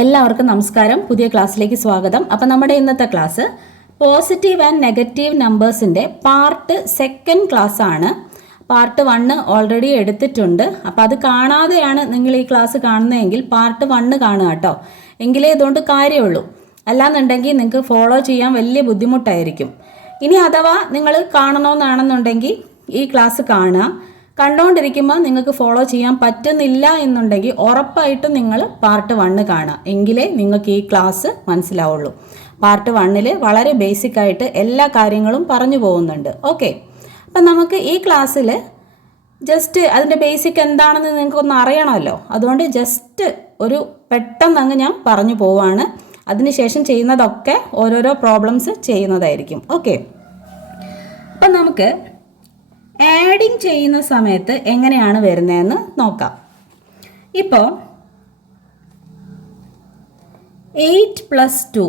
എല്ലാവർക്കും നമസ്കാരം. പുതിയ ക്ലാസ്സിലേക്ക് സ്വാഗതം. അപ്പം നമ്മുടെ ഇന്നത്തെ ക്ലാസ് പോസിറ്റീവ് ആൻഡ് നെഗറ്റീവ് നമ്പേഴ്സിൻ്റെ പാർട്ട് സെക്കൻഡ് ക്ലാസ് ആണ്. പാർട്ട് 1 ഓൾറെഡി എടുത്തിട്ടുണ്ട്. അപ്പോൾ അത് കാണാതെയാണ് നിങ്ങൾ ഈ ക്ലാസ് കാണുന്നതെങ്കിൽ പാർട്ട് 1 കാണുക കേട്ടോ. എങ്കിലേ ഇതുകൊണ്ട് കാര്യമുള്ളൂ. അല്ലാന്നുണ്ടെങ്കിൽ നിങ്ങൾക്ക് ഫോളോ ചെയ്യാൻ വലിയ ബുദ്ധിമുട്ടായിരിക്കും. ഇനി അഥവാ നിങ്ങൾ കാണണമെന്നാണെന്നുണ്ടെങ്കിൽ ഈ ക്ലാസ് കാണുക. കണ്ടുകൊണ്ടിരിക്കുമ്പോൾ നിങ്ങൾക്ക് ഫോളോ ചെയ്യാൻ പറ്റുന്നില്ല എന്നുണ്ടെങ്കിൽ ഉറപ്പായിട്ടും നിങ്ങൾ പാർട്ട് 1 കാണുക. എങ്കിലേ നിങ്ങൾക്ക് ഈ ക്ലാസ് മനസ്സിലാവുള്ളൂ. പാർട്ട് 1 വളരെ ബേസിക് ആയിട്ട് എല്ലാ കാര്യങ്ങളും പറഞ്ഞു പോകുന്നുണ്ട്. ഓക്കെ, അപ്പം നമുക്ക് ഈ ക്ലാസ്സിൽ ജസ്റ്റ് അതിൻ്റെ ബേസിക് എന്താണെന്ന് നിങ്ങൾക്കൊന്ന് അറിയണമല്ലോ. അതുകൊണ്ട് ജസ്റ്റ് ഒരു പെട്ടെന്ന് അങ്ങ് ഞാൻ പറഞ്ഞു പോവാണ്. അതിനുശേഷം ചെയ്യുന്നതൊക്കെ ഓരോരോ പ്രോബ്ലംസ് ചെയ്യുന്നതായിരിക്കും. ഓക്കെ, അപ്പം നമുക്ക് ആഡിങ് ചെയ്യുന്ന സമയത്ത് എങ്ങനെയാണ് വരുന്നതെന്ന് നോക്കാം. ഇപ്പോൾ 8 + 2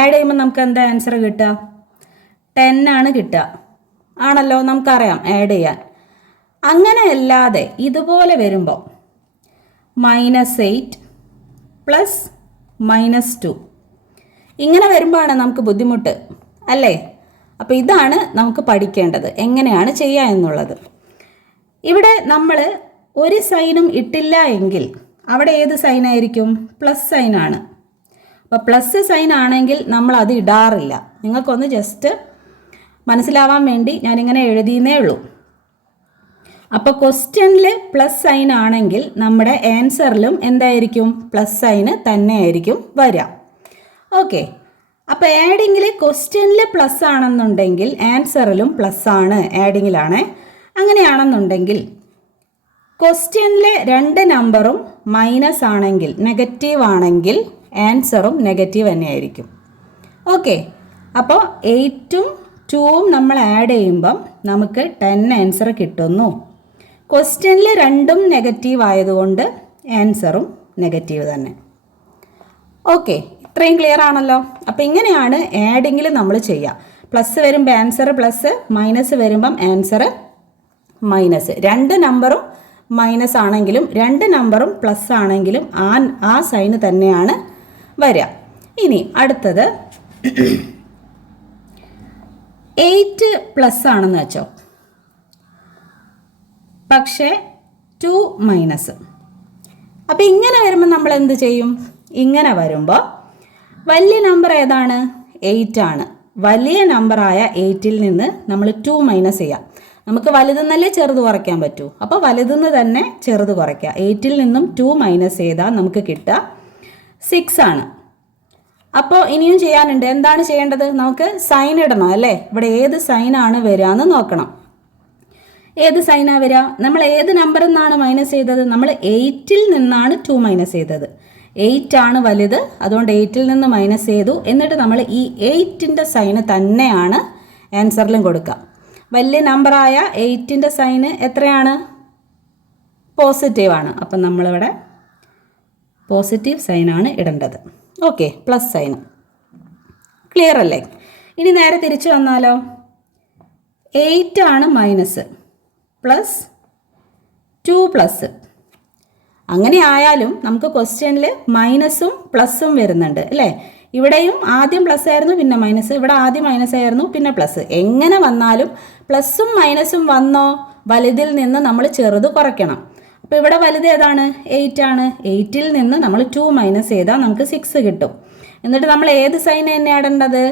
ആഡ് ചെയ്യുമ്പോൾ നമുക്ക് എന്താ ആൻസർ കിട്ടുക? 10 ആണ് കിട്ടുക. ആണല്ലോ, നമുക്കറിയാം ആഡ് ചെയ്യാൻ. അങ്ങനെ അല്ലാതെ ഇതുപോലെ വരുമ്പോൾ -8 + -2 ഇങ്ങനെ വരുമ്പോഴാണ് നമുക്ക് ബുദ്ധിമുട്ട് അല്ലേ? അപ്പോൾ ഇതാണ് നമുക്ക് പഠിക്കേണ്ടത്, എങ്ങനെയാണ് ചെയ്യുക എന്നുള്ളത്. ഇവിടെ നമ്മൾ ഒരു സൈനും ഇട്ടില്ല എങ്കിൽ അവിടെ ഏത് സൈനായിരിക്കും? പ്ലസ് സൈനാണ്. അപ്പോൾ പ്ലസ് സൈൻ ആണെങ്കിൽ നമ്മൾ അത് ഇടാറില്ല. നിങ്ങൾക്കൊന്ന് ജസ്റ്റ് മനസ്സിലാവാൻ വേണ്ടി ഞാനിങ്ങനെ എഴുതിയെന്നേ ഉള്ളൂ. അപ്പോൾ ക്വസ്റ്റ്യനിൽ പ്ലസ് സൈൻ ആണെങ്കിൽ നമ്മുടെ ആൻസറിലും എന്തായിരിക്കും? പ്ലസ് സൈന് തന്നെയായിരിക്കും വരിക. ഓക്കെ, അപ്പോൾ ആഡിങ്ങിൽ ക്വസ്റ്റ്യനിൽ പ്ലസ് ആണെന്നുണ്ടെങ്കിൽ ആൻസറിലും പ്ലസ് ആണ്. ആഡിങ്ങിലാണ് അങ്ങനെയാണെന്നുണ്ടെങ്കിൽ ക്വസ്റ്റ്യനിലെ 2 നമ്പറും മൈനസ് ആണെങ്കിൽ, നെഗറ്റീവ് ആണെങ്കിൽ ആൻസറും നെഗറ്റീവ് തന്നെയായിരിക്കും. ഓക്കെ, അപ്പോൾ 8ഉം 2ഉം നമ്മൾ ആഡ് ചെയ്യുമ്പം നമുക്ക് 10 ആൻസർ കിട്ടുന്നു. ക്വസ്റ്റ്യനിൽ 2ഉം നെഗറ്റീവ് ആയതുകൊണ്ട് ആൻസറും നെഗറ്റീവ് തന്നെ. ഓക്കെ, ഇത്രയും ക്ലിയർ ആണല്ലോ. അപ്പോൾ ഇങ്ങനെയാണ് ആഡിങ്ങിൽ നമ്മൾ ചെയ്യുക. പ്ലസ് വരുമ്പോൾ ആൻസർ പ്ലസ്, മൈനസ് വരുമ്പം ആൻസർ മൈനസ്. 2 നമ്പറും മൈനസ് ആണെങ്കിലും 2 നമ്പറും പ്ലസ് ആണെങ്കിലും ആ സൈന് തന്നെയാണ് വരിക. ഇനി അടുത്തത് 8 പ്ലസ് ആണെന്ന് വെച്ചോ, പക്ഷേ 2 മൈനസ്. അപ്പോൾ ഇങ്ങനെ വരുമ്പോൾ നമ്മൾ എന്ത് ചെയ്യും? ഇങ്ങനെ വരുമ്പോൾ വലിയ നമ്പർ ഏതാണ്? 8 ആണ്. വലിയ നമ്പറായ 8ൽ നിന്ന് നമ്മൾ 2 മൈനസ് ചെയ്യാം. നമുക്ക് വലുതെന്നല്ലേ ചെറുത് കുറയ്ക്കാൻ പറ്റൂ. അപ്പോൾ വലുതെന്ന് തന്നെ ചെറുത് കുറയ്ക്കുക. 8ൽ നിന്നും 2 മൈനസ് ചെയ്താൽ നമുക്ക് കിട്ടുക 6 ആണ്. അപ്പോൾ ഇനിയും ചെയ്യാനുണ്ട്. എന്താണ് ചെയ്യേണ്ടത്? നമുക്ക് സൈൻ ഇടണം അല്ലേ? ഇവിടെ ഏത് സൈനാണ് വരിക എന്ന് നോക്കണം. ഏത് സൈനാണ് വരിക? നമ്മൾ ഏത് നമ്പറിൽ നിന്നാണ് മൈനസ് ചെയ്തത്? നമ്മൾ 8ൽ നിന്നാണ് 2 മൈനസ് ചെയ്തത്. 8 ആണ് വലുത്, അതുകൊണ്ട് 8ൽ നിന്ന് മൈനസ് ചെയ്തു. എന്നിട്ട് നമ്മൾ ഈ 8ൻ്റെ സൈന് തന്നെയാണ് ആൻസറിലും കൊടുക്കുക. വലിയ നമ്പറായ 8ൻ്റെ സൈന് എത്രയാണ്? പോസിറ്റീവാണ്. അപ്പം നമ്മളിവിടെ പോസിറ്റീവ് സൈനാണ് ഇടേണ്ടത്. Okay, plus sign. ക്ലിയർ അല്ലേ? ഇനി നേരെ തിരിച്ചു വന്നാലോ? 8 ആണ് മൈനസ്, പ്ലസ് 2 പ്ലസ്. അങ്ങനെ ആയാലും നമുക്ക് ക്വസ്റ്റ്യനിൽ മൈനസും പ്ലസും വരുന്നുണ്ട് അല്ലേ? ഇവിടെയും ആദ്യം പ്ലസ് ആയിരുന്നു, പിന്നെ മൈനസ്. ഇവിടെ ആദ്യം മൈനസ് ആയിരുന്നു, പിന്നെ പ്ലസ്. എങ്ങനെ വന്നാലും പ്ലസും മൈനസും വന്നോ, വലുതിൽ നിന്ന് നമ്മൾ ചെറുത് കുറയ്ക്കണം. അപ്പോൾ ഇവിടെ വലുത് ഏതാണ്? 8 ആണ്. 8ൽ നിന്ന് നമ്മൾ 2 മൈനസ് ചെയ്താൽ നമുക്ക് 6 കിട്ടും. എന്നിട്ട് നമ്മൾ ഏത് സൈൻ തന്നെയാണ് ഇടേണ്ടത്?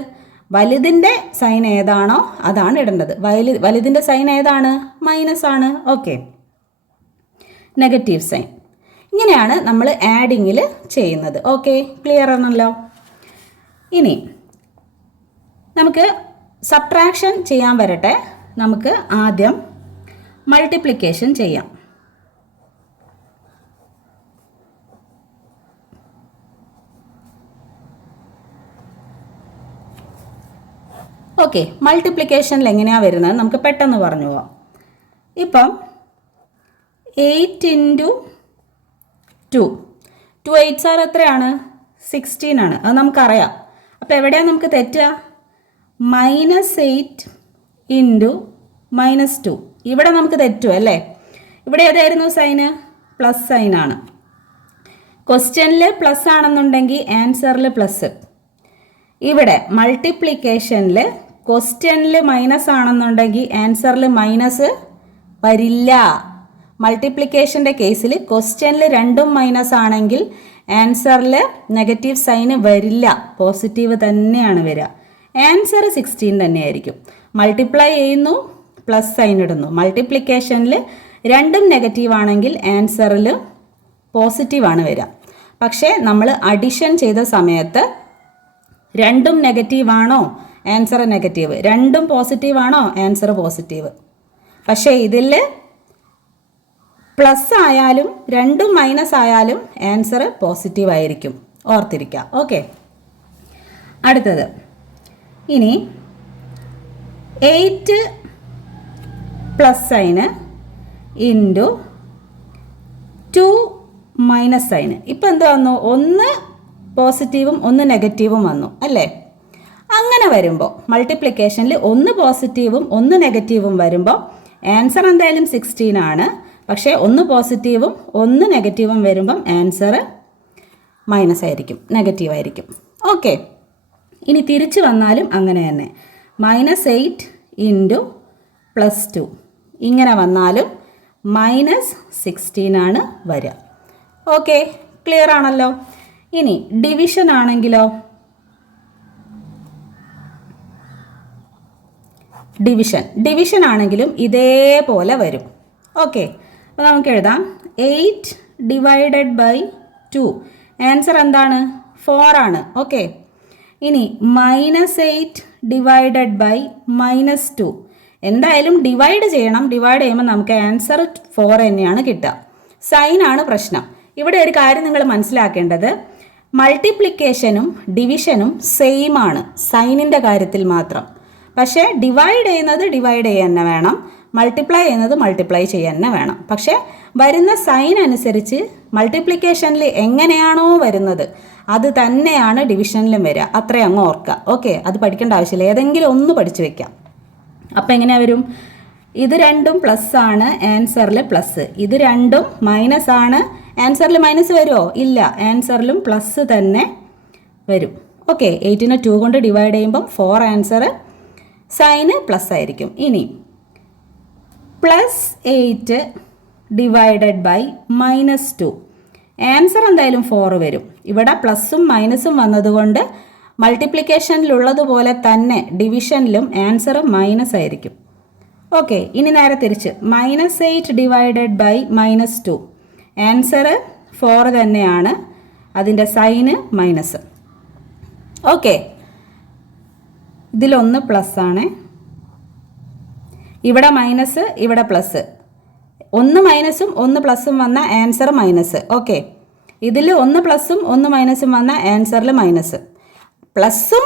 വലുതിൻ്റെ സൈൻ ഏതാണോ അതാണ് ഇടേണ്ടത്. വലുതിൻ്റെ സൈൻ ഏതാണ്? മൈനസ് ആണ്. Okay, negative sign. ഇങ്ങനെയാണ് നമ്മൾ ആഡിങ്ങിൽ ചെയ്യുന്നത്. ഓക്കെ, ക്ലിയർ ആണല്ലോ. ഇനി നമുക്ക് സബ്ട്രാക്ഷൻ ചെയ്യാൻ വരട്ടെ. നമുക്ക് ആദ്യം മൾട്ടിപ്ലിക്കേഷൻ ചെയ്യാം. ഓക്കെ, മൾട്ടിപ്ലിക്കേഷനിൽ എങ്ങനെയാണ് വരുന്നത് നമുക്ക് പെട്ടെന്ന് പറഞ്ഞു പോവാം. ഇപ്പം 8 × 2 8s എത്രയാണ്? 16 ആണ്. അത് നമുക്കറിയാം. അപ്പോൾ എവിടെയാണ് നമുക്ക് തെറ്റുക? -8 × -2 ഇവിടെ നമുക്ക് തെറ്റും അല്ലേ? ഇവിടെ ഏതായിരുന്നു സൈന്? പ്ലസ് സൈനാണ്. ക്വസ്റ്റ്യനിൽ പ്ലസ് ആണെന്നുണ്ടെങ്കിൽ ആൻസറിൽ പ്ലസ്. ഇവിടെ മൾട്ടിപ്ലിക്കേഷനിൽ ക്വസ്റ്റ്യനിൽ മൈനസ് ആണെന്നുണ്ടെങ്കിൽ ആൻസറിൽ മൈനസ് വരില്ല. മൾട്ടിപ്ലിക്കേഷൻ്റെ കേസിൽ ക്വസ്റ്റ്യനിൽ രണ്ടും മൈനസ് ആണെങ്കിൽ ആൻസറിൽ നെഗറ്റീവ് സൈന് വരില്ല, പോസിറ്റീവ് തന്നെയാണ് വരിക. ആൻസർ 16 തന്നെയായിരിക്കും. മൾട്ടിപ്ലൈ ചെയ്യുന്നു, പ്ലസ് സൈൻ ഇടുന്നു. മൾട്ടിപ്ലിക്കേഷനിൽ രണ്ടും നെഗറ്റീവ് ആണെങ്കിൽ ആൻസറിൽ പോസിറ്റീവാണ് വരിക. പക്ഷേ നമ്മൾ അഡിഷൻ ചെയ്ത സമയത്ത് രണ്ടും നെഗറ്റീവ് ആണോ ആൻസർ നെഗറ്റീവ്, രണ്ടും പോസിറ്റീവ് ആണോ ആൻസർ പോസിറ്റീവ്. പക്ഷേ ഇതിൽ പ്ലസ് ആയാലും രണ്ടും മൈനസ് ആയാലും ആൻസർ പോസിറ്റീവ് ആയിരിക്കും, ഓർത്തിരിക്കുക. ഓക്കെ, അടുത്തത് ഇനി 8 plus sign into 2 minus sign. ഇപ്പം എന്ത് വന്നു? ഒന്ന് പോസിറ്റീവും ഒന്ന് നെഗറ്റീവും വന്നു അല്ലേ? അങ്ങനെ വരുമ്പോൾ മൾട്ടിപ്ലിക്കേഷനിൽ ഒന്ന് പോസിറ്റീവും ഒന്ന് നെഗറ്റീവും വരുമ്പോൾ ആൻസർ എന്തായാലും 16 ആണ്. പക്ഷേ ഒന്ന് പോസിറ്റീവും ഒന്ന് നെഗറ്റീവും വരുമ്പം ആൻസർ മൈനസ് ആയിരിക്കും, നെഗറ്റീവ് ആയിരിക്കും. ഓക്കെ, ഇനി തിരിച്ചു വന്നാലും അങ്ങനെ തന്നെ. -8 ഇൻറ്റു +2 ഇങ്ങനെ വന്നാലും -16 ആണ് വരിക. ഓക്കെ, ക്ലിയർ ആണല്ലോ. ഇനി ഡിവിഷൻ ആണെങ്കിലോ, ഡിവിഷൻ ആണെങ്കിലും ഇതേപോലെ വരും. ഓക്കെ, അപ്പോൾ നമുക്ക് എഴുതാം 8 ഡിവൈഡഡ് ബൈ 2. ആൻസർ എന്താണ്? 4 ആണ്. ഓക്കെ, ഇനി -8 ഡിവൈഡഡ് ബൈ -2. എന്തായാലും ഡിവൈഡ് ചെയ്യണം. ഡിവൈഡ് ചെയ്യുമ്പോൾ നമുക്ക് ആൻസർ 4 തന്നെയാണ് കിട്ടുക. സൈനാണ് പ്രശ്നം. ഇവിടെ ഒരു കാര്യം നിങ്ങൾ മനസ്സിലാക്കേണ്ടത്, മൾട്ടിപ്ലിക്കേഷനും ഡിവിഷനും സെയിം ആണ് സൈനിൻ്റെ കാര്യത്തിൽ മാത്രം. പക്ഷേ ഡിവൈഡ് ചെയ്യുന്നത് ഡിവൈഡ് ചെയ്യാൻ തന്നെ വേണം, മൾട്ടിപ്ലൈ ചെയ്യുന്നത് മൾട്ടിപ്ലൈ ചെയ്യാൻ തന്നെ വേണം. പക്ഷേ വരുന്ന സൈൻ അനുസരിച്ച് മൾട്ടിപ്ലിക്കേഷനിൽ എങ്ങനെയാണോ വരുന്നത് അത് തന്നെയാണ് ഡിവിഷനിലും വരിക. അത്രയും അങ്ങ് ഓർക്കുക. ഓക്കെ, അത് പഠിക്കേണ്ട ആവശ്യമില്ല, ഏതെങ്കിലും ഒന്ന് പഠിച്ചു വെക്കാം. അപ്പം എങ്ങനെയാ വരും? ഇത് രണ്ടും പ്ലസ് ആണ്, ആൻസറിൽ പ്ലസ്. ഇത് രണ്ടും മൈനസ് ആണ്, ആൻസറിൽ മൈനസ് വരുമോ? ഇല്ല, ആൻസറിലും പ്ലസ് തന്നെ വരും. ഓക്കെ, 8നെ 2 കൊണ്ട് ഡിവൈഡ് ചെയ്യുമ്പം 4 ആൻസർ, സൈന് പ്ലസ് ആയിരിക്കും. ഇനി +8 ഡിവൈഡഡ് ബൈ -2. ആൻസർ എന്തായാലും 4 വരും. ഇവിടെ പ്ലസും മൈനസും വന്നതുകൊണ്ട് മൾട്ടിപ്ലിക്കേഷനിലുള്ളതുപോലെ തന്നെ ഡിവിഷനിലും ആൻസർ മൈനസ് ആയിരിക്കും. ഓക്കെ, ഇനി നേരെ തിരിച്ച് -8 ഡിവൈഡഡ് ബൈ -2. ആൻസർ 4 തന്നെയാണ്, അതിൻ്റെ സൈന് മൈനസ്. ഓക്കെ, ഇതിലൊന്ന് പ്ലസ് ആണ്, ഇവിടെ മൈനസ് ഇവിടെ പ്ലസ്. ഒന്ന് മൈനസും ഒന്ന് പ്ലസും വന്ന ആൻസർ മൈനസ്. ഓക്കെ, ഇതിൽ ഒന്ന് പ്ലസും ഒന്ന് മൈനസും വന്ന ആൻസറിൽ മൈനസ്. പ്ലസും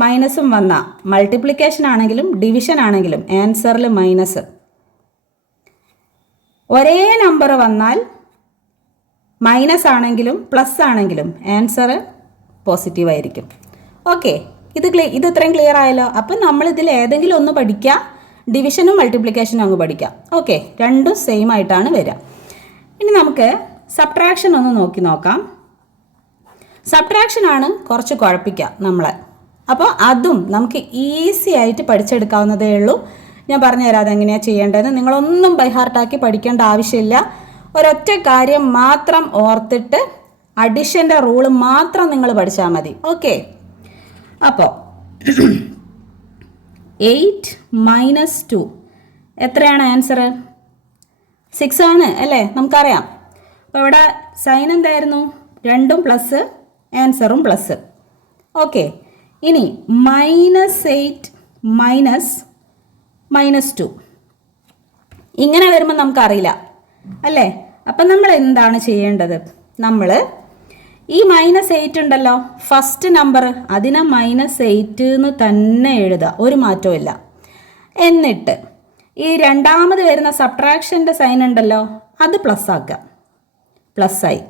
മൈനസും വന്ന മൾട്ടിപ്ലിക്കേഷൻ ആണെങ്കിലും ഡിവിഷൻ ആണെങ്കിലും ആൻസറിൽ മൈനസ്. ഒരേ നമ്പർ വന്നാൽ മൈനസ് ആണെങ്കിലും പ്ലസ് ആണെങ്കിലും ആൻസർ പോസിറ്റീവ് ആയിരിക്കും. ഓക്കെ, ഇത് ഇത്രയും ക്ലിയർ ആയല്ലോ. അപ്പം നമ്മളിതിൽ ഏതെങ്കിലും ഒന്ന് പഠിക്കുക, ഡിവിഷനും മൾട്ടിപ്ലിക്കേഷനും അങ്ങ് പഠിക്കാം. ഓക്കെ, രണ്ടും സെയിം ആയിട്ടാണ് വരിക. ഇനി നമുക്ക് സബ്ട്രാക്ഷൻ ഒന്ന് നോക്കാം. സബ്ട്രാക്ഷനാണ് കുറച്ച് കുഴപ്പിക്കുക നമ്മളെ. അപ്പോൾ അതും നമുക്ക് ഈസി ആയിട്ട് പഠിച്ചെടുക്കാവുന്നതേ ഉള്ളൂ. ഞാൻ പറഞ്ഞുതരാം അതെങ്ങനെയാണ് ചെയ്യേണ്ടതെന്ന്. നിങ്ങളൊന്നും ബൈഹാർട്ടാക്കി പഠിക്കേണ്ട ആവശ്യമില്ല. ഒരൊറ്റ കാര്യം മാത്രം ഓർത്തിട്ട് അഡിഷൻ്റെ റൂള് മാത്രം നിങ്ങൾ പഠിച്ചാൽ മതി. ഓക്കെ, അപ്പോൾ 8 - 2 എത്രയാണ് ആൻസർ? 6 ആണ് അല്ലേ? നമുക്കറിയാം. അപ്പോൾ ഇവിടെ സൈൻ എന്തായിരുന്നു? രണ്ടും പ്ലസ്, ആൻസറും പ്ലസ്. ഓക്കെ, ഇനി -8 -2 ഇങ്ങനെ വരുമ്പോൾ നമുക്കറിയില്ല അല്ലേ? അപ്പം നമ്മൾ എന്താണ് ചെയ്യേണ്ടത്? നമ്മൾ ഈ -8 ഉണ്ടല്ലോ, ഫസ്റ്റ് നമ്പർ, അതിനെ -8 എന്ന് തന്നെ എഴുതുക, ഒരു മാറ്റവും ഇല്ല. എന്നിട്ട് ഈ രണ്ടാമത് വരുന്ന സബ്ട്രാക്ഷൻ്റെ സൈൻ ഉണ്ടല്ലോ, അത് പ്ലസ് ആക്കുക. പ്ലസ്സായി.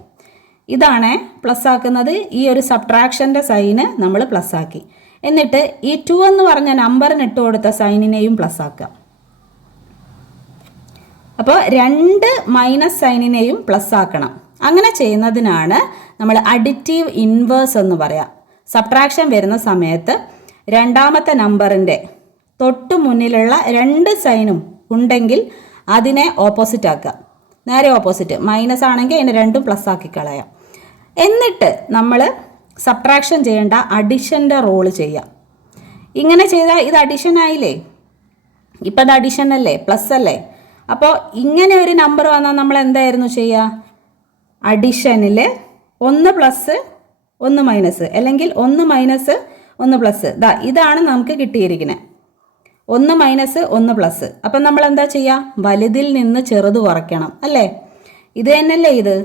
ഇതാണ് പ്ലസ് ആക്കുന്നത്. ഈ ഒരു സബ്ട്രാക്ഷൻ്റെ സൈന് നമ്മൾ പ്ലസ് ആക്കി. എന്നിട്ട് ഈ 2 എന്ന് പറഞ്ഞ നമ്പറിന് ഇട്ട് കൊടുത്ത സൈനിനെയും പ്ലസ് ആക്കുക. അപ്പോൾ രണ്ട് മൈനസ് സൈനിനെയും പ്ലസ് ആക്കണം. അങ്ങനെ ചെയ്യുന്നതിനാണ് നമ്മൾ അഡിറ്റീവ് ഇൻവേഴ്സ് എന്ന് പറയാം. സബ്ട്രാക്ഷൻ വരുന്ന സമയത്ത് രണ്ടാമത്തെ നമ്പറിൻ്റെ തൊട്ടു മുന്നിലുള്ള രണ്ട് സൈനും ഉണ്ടെങ്കിൽ അതിനെ ഓപ്പോസിറ്റ് ആക്കുക. നേരെ ഓപ്പോസിറ്റ്, മൈനസ് ആണെങ്കിൽ അതിനെ രണ്ടും പ്ലസ് ആക്കി കളയാം. എന്നിട്ട് നമ്മൾ സബ്ട്രാക്ഷൻ ചെയ്യേണ്ട അഡിഷൻ്റെ റോള് ചെയ്യാം. ഇങ്ങനെ ചെയ്താൽ ഇത് അഡിഷൻ ആയില്ലേ? ഇപ്പം അത് അഡിഷൻ അല്ലേ, പ്ലസ് അല്ലേ? അപ്പോൾ ഇങ്ങനെ ഒരു നമ്പർ വന്നാൽ നമ്മൾ എന്തായിരുന്നു ചെയ്യുക? അഡിഷനിൽ 1 പ്ലസ് 1 മൈനസ്, അല്ലെങ്കിൽ 1 മൈനസ് 1 പ്ലസ്. ഇതാണ് നമുക്ക് കിട്ടിയിരിക്കുന്നത്. 1 മൈനസ് 1 പ്ലസ്. അപ്പം നമ്മൾ എന്താ ചെയ്യുക? വലുതിൽ നിന്ന് ചെറുത് കുറയ്ക്കണം അല്ലേ? ഇത് തന്നെയല്ലേ ഇത്?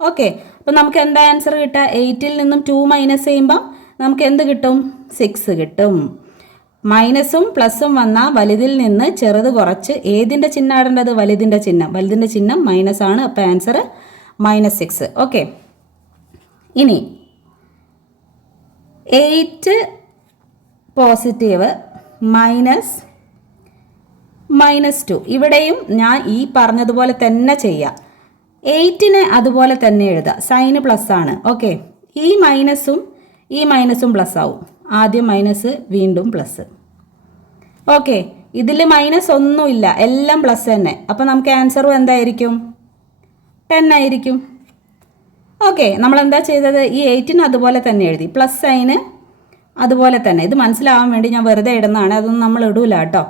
ഓക്കെ. അപ്പം നമുക്ക് എന്താ ആൻസർ കിട്ടുക? 8ൽ നിന്നും 2 മൈനസ് ചെയ്യുമ്പം നമുക്ക് എന്ത് കിട്ടും? 6 കിട്ടും. മൈനസും പ്ലസും വന്നാൽ വലുതിൽ നിന്ന് ചെറുത് കുറച്ച് ഏതിൻ്റെ ചിഹ്നം ഇടേണ്ടത്? വലുതിൻ്റെ ചിഹ്നം. വലുതിൻ്റെ ചിഹ്നം മൈനസ് ആണ്. അപ്പോൾ ആൻസർ -6. ഓക്കെ. ഇനി 8 പോസിറ്റീവ് -2. ഇവിടെയും ഞാൻ ഈ പറഞ്ഞതുപോലെ തന്നെ ചെയ്യാം. 8നെ അതുപോലെ തന്നെ എഴുതാം. സൈന് പ്ലസ് ആണ്. ഓക്കെ. ഈ മൈനസും പ്ലസ് ആവും. ആദ്യം മൈനസ്, വീണ്ടും പ്ലസ്. ഓക്കെ. ഇതിൽ മൈനസ് ഒന്നുമില്ല, എല്ലാം പ്ലസ് തന്നെ. അപ്പോൾ നമുക്ക് ആൻസറും എന്തായിരിക്കും? 10 ആയിരിക്കും. ഓക്കെ. നമ്മളെന്താ ചെയ്തത്? ഈ 8ന് അതുപോലെ തന്നെ എഴുതി. പ്ലസ് സൈന് അതുപോലെ തന്നെ. ഇത് മനസ്സിലാവാൻ വേണ്ടി ഞാൻ വെറുതെ ഇടുന്നതാണ്, അതൊന്നും നമ്മൾ ഇടൂല കേട്ടോ.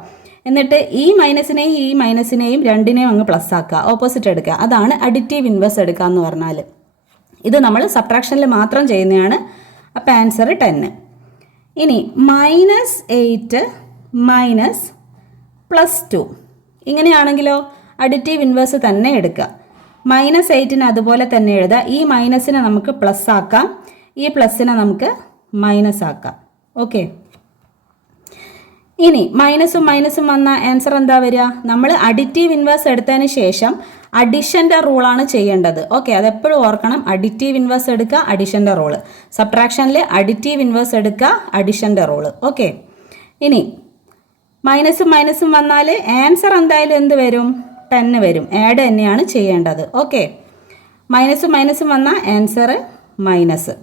എന്നിട്ട് ഈ മൈനസിനെയും രണ്ടിനെയും അങ്ങ് പ്ലസ് ആക്കുക, ഓപ്പോസിറ്റ് എടുക്കുക. അതാണ് അഡിറ്റീവ് ഇൻവേഴ്സ് എടുക്കുക എന്ന് പറഞ്ഞാൽ. ഇത് നമ്മൾ സബ്ട്രാക്ഷനിൽ മാത്രം ചെയ്യുന്നതാണ്. അപ്പോൾ ആൻസർ 10. ഇനി -8 -+2 ഇങ്ങനെയാണെങ്കിലോ അഡിറ്റീവ് ഇൻവേഴ്സ് തന്നെ എടുക്കുക. -8ന് അതുപോലെ തന്നെ എഴുതുക. ഈ മൈനസിനെ നമുക്ക് പ്ലസ് ആക്കാം, ഈ പ്ലസിനെ നമുക്ക് മൈനസ് ആക്കാം. ഓക്കെ. ഇനി മൈനസും വന്ന ആൻസർ എന്താ വരിക? നമ്മൾ അഡിറ്റീവ് ഇൻവേഴ്സ് എടുത്തതിന് ശേഷം അഡിഷൻ്റെ റൂളാണ് ചെയ്യേണ്ടത്. ഓക്കെ. അതെപ്പോഴും ഓർക്കണം. അഡിറ്റീവ് ഇൻവേഴ്സ് എടുക്കുക, അഡിഷൻ്റെ റൂള്. സബ്ട്രാക്ഷനിൽ അഡിറ്റീവ് ഇൻവേഴ്സ് എടുക്കുക, അഡിഷൻ്റെ റൂള്. ഓക്കെ. ഇനി മൈനസും വന്നാൽ ആൻസർ എന്തായാലും എന്ത് വരും? 10 വരും. ആഡ് തന്നെയാണ് ചെയ്യേണ്ടത്. ഓക്കെ. മൈനസും വന്നാൽ ആൻസർ മൈനസ്.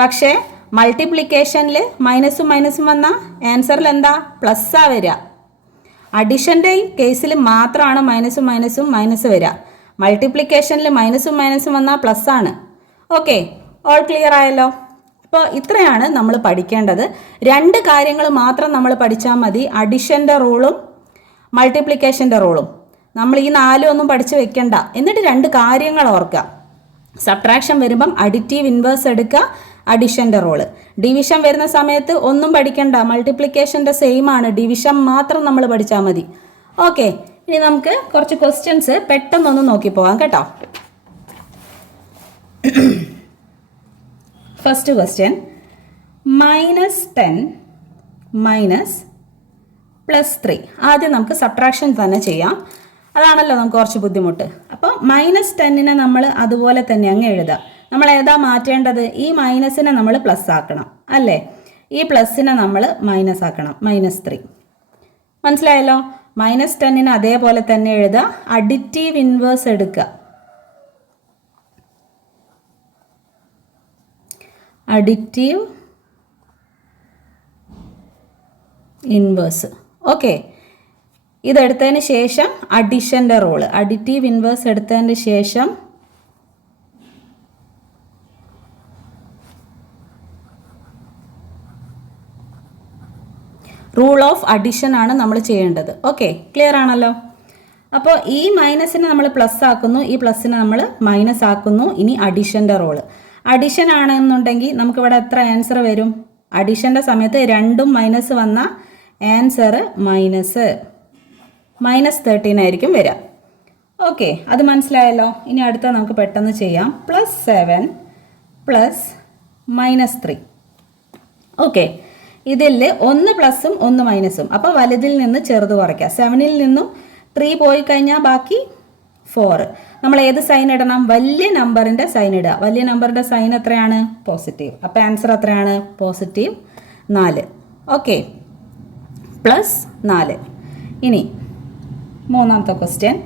പക്ഷേ മൾട്ടിപ്ലിക്കേഷനിൽ മൈനസും വന്നാൽ ആൻസറിൽ എന്താ? പ്ലസ്സാ വരിക. അഡിഷൻ്റെ കേസിൽ മാത്രമാണ് മൈനസും മൈനസ് വരിക. മൾട്ടിപ്ലിക്കേഷനിൽ മൈനസും വന്നാൽ പ്ലസ് ആണ്. ഓക്കെ. ഓൾ ക്ലിയർ ആയല്ലോ? അപ്പോൾ ഇത്രയാണ് നമ്മൾ പഠിക്കേണ്ടത്. 2 കാര്യങ്ങൾ മാത്രം നമ്മൾ പഠിച്ചാൽ മതി. അഡിഷൻ്റെ റൂളും മൾട്ടിപ്ലിക്കേഷൻ്റെ റൂളും. നമ്മൾ ഈ 4 ഒന്നും പഠിച്ച് വെക്കണ്ട. എന്നിട്ട് 2 കാര്യങ്ങൾ ഓർക്കുക. സബ്ട്രാക്ഷൻ വരുമ്പം അഡിറ്റീവ് ഇൻവേഴ്സ് എടുക്കുക, അഡിഷൻ്റെ റോള്. ഡിവിഷൻ വരുന്ന സമയത്ത് ഒന്നും പഠിക്കണ്ട, മൾട്ടിപ്ലിക്കേഷൻ്റെ സെയിം ആണ്. ഡിവിഷൻ മാത്രം നമ്മൾ പഠിച്ചാൽ മതി. ഓക്കെ. ഇനി നമുക്ക് കുറച്ച് ക്വസ്റ്റ്യൻസ് പെട്ടെന്നൊന്ന് നോക്കി പോകാം കേട്ടോ. First question, -10 -+3. ആദ്യം നമുക്ക് സബ്ട്രാക്ഷൻ തന്നെ ചെയ്യാം. അതാണല്ലോ നമുക്ക് കുറച്ച് ബുദ്ധിമുട്ട്. അപ്പോൾ -10നെ നമ്മൾ അതുപോലെ തന്നെ അങ്ങ് എഴുതാം. നമ്മൾ ഏതാ മാറ്റേണ്ടത്? ഈ മൈനസിനെ നമ്മൾ പ്ലസ് ആക്കണം അല്ലേ? ഈ പ്ലസിനെ നമ്മൾ മൈനസ് ആക്കണം, -3. മനസ്സിലായല്ലോ? -10നെ അതേപോലെ തന്നെ എഴുതുക. അഡിറ്റീവ് ഇൻവേഴ്സ് എടുക്കുക. Additive inverse. ഓക്കെ. ഇതെടുത്തതിന് ശേഷം അഡിഷൻ്റെ റോള്. അഡിറ്റീവ് ഇൻവേഴ്സ് എടുത്തതിന് ശേഷം റൂൾ ഓഫ് അഡിഷൻ ആണ് നമ്മൾ ചെയ്യേണ്ടത്. ഓക്കെ. ക്ലിയർ ആണല്ലോ? അപ്പോൾ ഈ മൈനസിനെ നമ്മൾ പ്ലസ് ആക്കുന്നു, ഈ പ്ലസിനെ നമ്മൾ മൈനസ് ആക്കുന്നു. ഇനി അഡിഷൻ്റെ റോള്. അഡിഷൻ ആണെന്നുണ്ടെങ്കിൽ നമുക്കിവിടെ എത്ര ആൻസർ വരും? അഡിഷൻ്റെ സമയത്ത് 2ഉം മൈനസ് വന്ന ആൻസർ -13 ആയിരിക്കും വരിക. ഓക്കെ. അത് മനസ്സിലായല്ലോ? ഇനി അടുത്ത നമുക്ക് പെട്ടെന്ന് ചെയ്യാം. +7 +-3. ഓക്കെ. ഇതിൽ 1 പ്ലസും 1 മൈനസും. അപ്പോൾ വലുതിൽ നിന്ന് ചെറുത് കുറയ്ക്കുക. 7ൽ നിന്നും 3 പോയി കഴിഞ്ഞാൽ ബാക്കി 4. നമ്മൾ ഏത് സൈൻ ഇടണം? വലിയ നമ്പറിൻ്റെ സൈൻ ഇടുക. വലിയ നമ്പറിൻ്റെ സൈൻ എത്രയാണ്? പോസിറ്റീവ്. അപ്പോൾ ആൻസർ എത്രയാണ്? +4. ഓക്കെ. +4. ഇനി മൂന്നാമത്തെ ക്വസ്റ്റ്യൻ,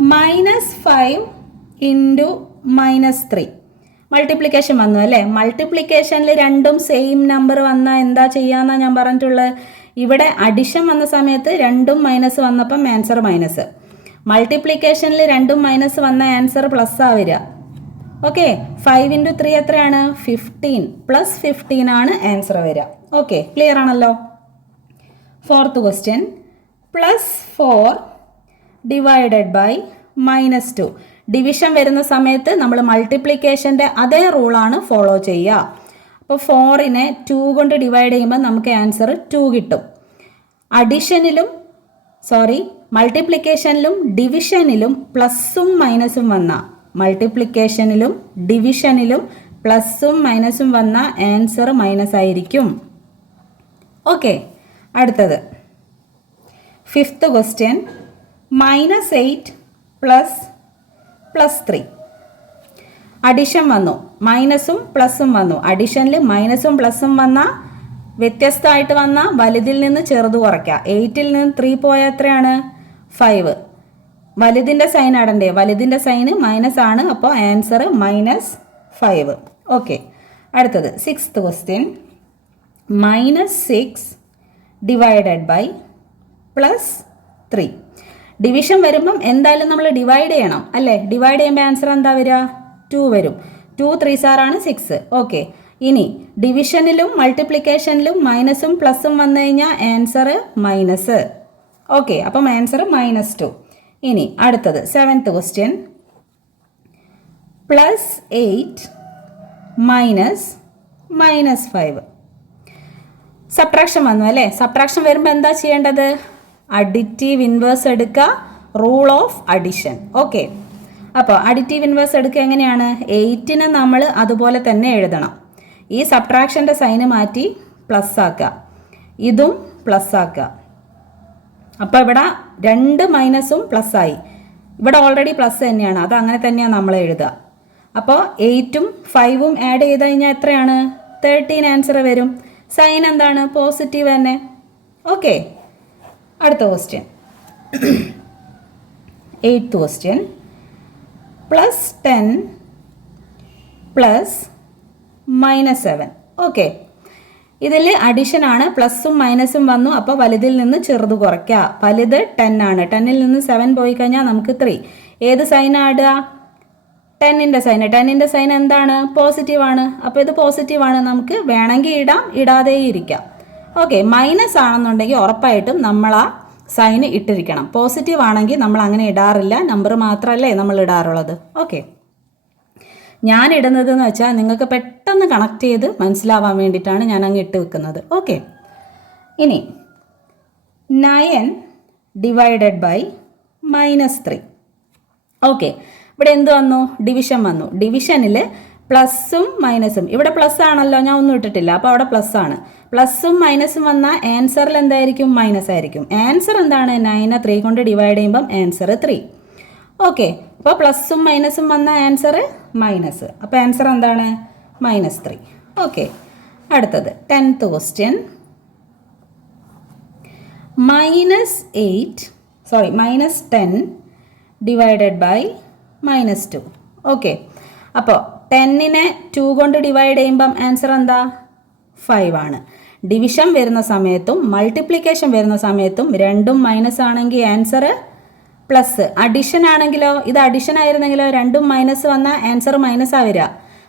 -5 ഇൻറ്റു -3 മൾട്ടിപ്ലിക്കേഷൻ വന്നു അല്ലേ. മൾട്ടിപ്ലിക്കേഷനിൽ രണ്ടും സെയിം നമ്പർ വന്നാൽ എന്താ ചെയ്യാന്നാണ് ഞാൻ പറഞ്ഞിട്ടുള്ളത്. ഇവിടെ അഡിഷൻ വന്ന സമയത്ത് രണ്ടും മൈനസ് വന്നപ്പം ആൻസർ മൈനസ്. മൾട്ടിപ്ലിക്കേഷനിൽ രണ്ടും മൈനസ് വന്ന ആൻസർ പ്ലസ് ആ വരിക. ഓക്കെ, 5 ഇൻറ്റു 3 എത്രയാണ്? 15 പ്ലസ് 15 ആണ് ആൻസർ വരിക. ഓക്കെ, ക്ലിയർ ആണല്ലോ. Fourth question, +4 divided by -2. Division വരുന്ന സമയത്ത് നമ്മൾ മൾട്ടിപ്ലിക്കേഷൻ്റെ അതേ റൂളാണ് ഫോളോ ചെയ്യുക. അപ്പോൾ 4നെ 2 കൊണ്ട് ഡിവൈഡ് ചെയ്യുമ്പോൾ നമുക്ക് ആൻസർ 2 കിട്ടും. മൾട്ടിപ്ലിക്കേഷനിലും ഡിവിഷനിലും പ്ലസും മൈനസും വന്ന മൾട്ടിപ്ലിക്കേഷനിലും ഡിവിഷനിലും പ്ലസും മൈനസും വന്ന ആൻസർ മൈനസ് ആയിരിക്കും. ഓക്കെ, അടുത്തത് ഫിഫ്ത്ത് ക്വസ്റ്റ്യൻ, -8 +3. അഡിഷൻ വന്നു, മൈനസും പ്ലസും വന്നു. അഡിഷനിൽ മൈനസും പ്ലസും വന്ന വ്യത്യസ്തമായിട്ട് വന്ന വലുതിൽ നിന്ന് ചെറുത് കുറയ്ക്കുക. 8ൽ നിന്ന് 3 പോയാൽ എത്രയാണ്? 5. വലുതിൻ്റെ സൈൻ ആടണ്ടേ? വലുതിൻ്റെ സൈന് മൈനസ് ആണ്, അപ്പോൾ ആൻസർ -5. ഓക്കെ, അടുത്തത് sixth question, -6 divided by +3. Division വരുമ്പം എന്തായാലും നമ്മൾ ഡിവൈഡ് ചെയ്യണം അല്ലേ. ഡിവൈഡ് ചെയ്യുമ്പോൾ ആൻസർ എന്താ വരിക? 2 വരും. 2 3 ആണ് 6. ഓക്കെ, ഇനി ഡിവിഷനിലും മൾട്ടിപ്ലിക്കേഷനിലും മൈനസും പ്ലസും വന്നു കഴിഞ്ഞാൽ ആൻസർ മൈനസ്. ഓക്കെ, അപ്പം ആൻസർ -2. ഇനി അടുത്തത് സെവൻത്ത് ക്വസ്റ്റ്യൻ, +8 -5. സബ്ട്രാക്ഷൻ വന്നു അല്ലേ. സബ്ട്രാക്ഷൻ വരുമ്പോൾ എന്താ ചെയ്യേണ്ടത്? അഡിറ്റീവ് ഇൻവേഴ്സ് എടുക്കുക, റൂൾ ഓഫ് അഡിഷൻ. ഓക്കെ, അപ്പോൾ അഡിറ്റീവ് ഇൻവേഴ്സ് എടുക്കുക എങ്ങനെയാണ്? 8നെ നമ്മൾ അതുപോലെ തന്നെ എഴുതണം. ഈ സബ്ട്രാക്ഷൻ്റെ സൈന് മാറ്റി പ്ലസ് ആക്കുക, ഇതും പ്ലസ് ആക്കുക. അപ്പോൾ ഇവിടെ 2 മൈനസും പ്ലസ് ആയി. ഇവിടെ ഓൾറെഡി പ്ലസ് തന്നെയാണ്, അത് അങ്ങനെ തന്നെയാണ് നമ്മൾ എഴുതുക. അപ്പോൾ 8ഉം 5ഉം ആഡ് ചെയ്ത് കഴിഞ്ഞാൽ എത്രയാണ്? 13 ആൻസർ വരും. സൈൻ എന്താണ്? പോസിറ്റീവ് തന്നെ. ഓക്കെ, അടുത്ത ക്വസ്റ്റ്യൻ, 8th ക്വസ്റ്റ്യൻ, +10 +-7. ഓക്കെ, ഇതിൽ അഡിഷനാണ്, പ്ലസും മൈനസും വന്നു. അപ്പോൾ വലുതിൽ നിന്ന് ചെറുത് കുറയ്ക്കുക. വലുത് 10 ആണ്. 10ൽ നിന്ന് 7 പോയി കഴിഞ്ഞാൽ നമുക്ക് 3. ഏത് സൈൻ ആടുക? 10ൻ്റെ സൈൻ. 10ൻ്റെ സൈൻ എന്താണ്? പോസിറ്റീവ് ആണ്. അപ്പോൾ ഇത് പോസിറ്റീവ് ആണ്, നമുക്ക് വേണമെങ്കിൽ ഇടാം, ഇടാതെ ഇരിക്കാം. ഓക്കെ, മൈനസ് ആണെന്നുണ്ടെങ്കിൽ ഉറപ്പായിട്ടും നമ്മൾ ആ സൈന് ഇട്ടിരിക്കണം. പോസിറ്റീവ് ആണെങ്കിൽ നമ്മൾ അങ്ങനെ ഇടാറില്ല, നമ്പർ മാത്രമല്ലേ നമ്മൾ ഇടാറുള്ളത്. ഓക്കെ, ഞാൻ ഇടുന്നതെന്ന് വെച്ചാൽ നിങ്ങൾക്ക് പെട്ടെന്ന് കണക്ട് ചെയ്ത് മനസ്സിലാവാൻ വേണ്ടിയിട്ടാണ് ഞാൻ അങ്ങ് ഇട്ട് വെക്കുന്നത്. ഓക്കെ, ഇനി 9 ഡിവൈഡഡ് ബൈ -3. ഓക്കെ, ഇവിടെ എന്ത് വന്നു? ഡിവിഷൻ വന്നു. ഡിവിഷനിൽ പ്ലസും മൈനസും, ഇവിടെ പ്ലസ് ആണല്ലോ, ഞാൻ ഒന്നും ഇട്ടിട്ടില്ല, അപ്പോൾ അവിടെ പ്ലസ് ആണ്. പ്ലസും മൈനസും വന്നാൽ ആൻസറിൽ എന്തായിരിക്കും? മൈനസ് ആയിരിക്കും. ആൻസർ എന്താണ്? 9നെ 3 കൊണ്ട് ഡിവൈഡ് ചെയ്യുമ്പം ആൻസർ 3. ഓക്കെ, അപ്പോൾ പ്ലസും മൈനസും വന്ന ആൻസർ മൈനസ്. അപ്പോൾ ആൻസർ എന്താണ്? -3. ഓക്കെ, അടുത്തത് 10th question, -10 divided by -2. Okay, അപ്പോൾ 10നെ 2 കൊണ്ട് ഡിവൈഡ് ചെയ്യുമ്പം ആൻസർ എന്താ? 5 ആണ്. ഡിവിഷൻ വരുന്ന സമയത്തും മൾട്ടിപ്ലിക്കേഷൻ വരുന്ന സമയത്തും രണ്ടും മൈനസ് ആണെങ്കിൽ ആൻസർ പ്ലസ്. അഡിഷൻ ആണെങ്കിലോ, ഇത് അഡിഷൻ ആയിരുന്നെങ്കിലോ രണ്ടും മൈനസ് വന്നാൽ ആൻസർ മൈനസ് വരിക.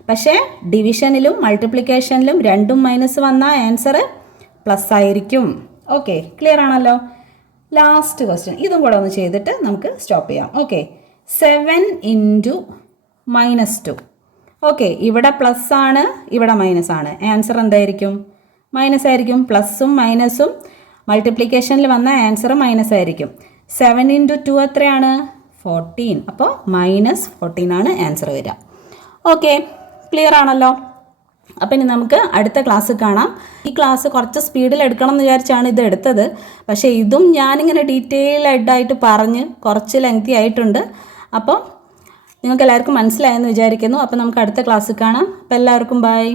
പക്ഷേ ഡിവിഷനിലും മൾട്ടിപ്ലിക്കേഷനിലും രണ്ടും മൈനസ് വന്നാൽ ആൻസർ പ്ലസ് ആയിരിക്കും. ഓക്കെ, ക്ലിയർ ആണല്ലോ. ലാസ്റ്റ് ക്വസ്റ്റ്യൻ, ഇതും കൂടെ ഒന്ന് ചെയ്തിട്ട് നമുക്ക് സ്റ്റോപ്പ് ചെയ്യാം. Okay, 7 into -2. ഓക്കെ, ഇവിടെ പ്ലസ് ആണ്, ഇവിടെ മൈനസ് ആണ്. ആൻസർ എന്തായിരിക്കും? മൈനസ് ആയിരിക്കും. പ്ലസും മൈനസും മൾട്ടിപ്ലിക്കേഷനിൽ വന്ന ആൻസർ മൈനസ് ആയിരിക്കും. 7 ഇൻറ്റു 2 എത്രയാണ്? 14. അപ്പോൾ -14 ആണ് ആൻസർ വരിക. ഓക്കെ, ക്ലിയർ ആണല്ലോ. അപ്പം ഇനി നമുക്ക് അടുത്ത ക്ലാസ് കാണാം. ഈ ക്ലാസ് കുറച്ച് സ്പീഡിൽ എടുക്കണം എന്ന് വിചാരിച്ചാണ് ഇത് എടുത്തത്. പക്ഷേ ഇതും ഞാനിങ്ങനെ ഡീറ്റെയിൽഡായിട്ട് പറഞ്ഞ് കുറച്ച് ലെങ്തി ആയിട്ടുണ്ട്. അപ്പം നിങ്ങൾക്ക് എല്ലാവർക്കും മനസ്സിലായെന്ന് വിചാരിക്കുന്നു. അപ്പം നമുക്ക് അടുത്ത ക്ലാസ് കാണാം. അപ്പം എല്ലാവർക്കും ബൈ.